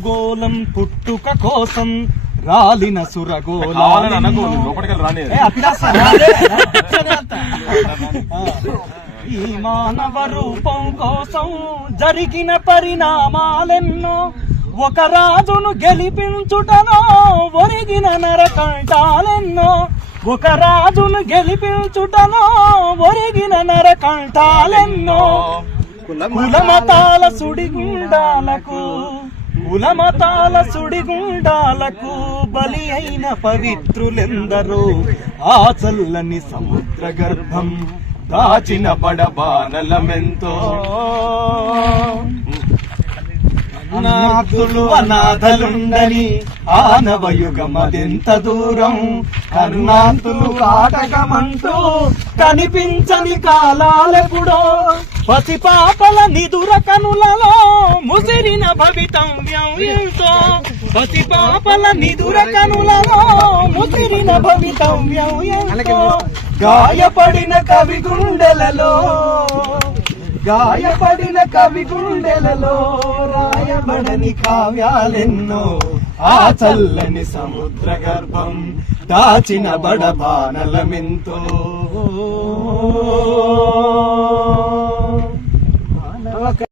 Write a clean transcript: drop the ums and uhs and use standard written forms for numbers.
గోళం పుట్టుక కోసం రాలిన ఈ మానవ రూపం కోసం జరిగిన పరిణామాలెన్నో ఒక రాజును గెలిపించుటనో ఒరిగిన నరకంఠాలెన్నో ఒక రాజును గెలిపించుటనో ఒరిగిన నరకంఠాలెన్నో కులమతాల సుడిగుండాలకు బలి అయిన పవిత్రులెందరో ఆ చల్లని సముద్ర గర్భం దాచిన బడబానలమెంతో అనాథలుండని ఆనవయుగమదెంత దూరం కర్ణాంతులు కాటకమంటూ కనిపించని కాలాలెప్పుడో పసిపాపల నిదుర కనులలో ముసిరిన భవితవ్యం ఎంతో పసిపాపల నిదుర కనులలో ముసిరిన భవితవ్యం ఎంతో గాయపడిన కవి గుండెలలో రాయబడని కావ్యాలెన్నో ఆ చల్లని సముద్ర గర్భం దాచిన బడబానలమెంతో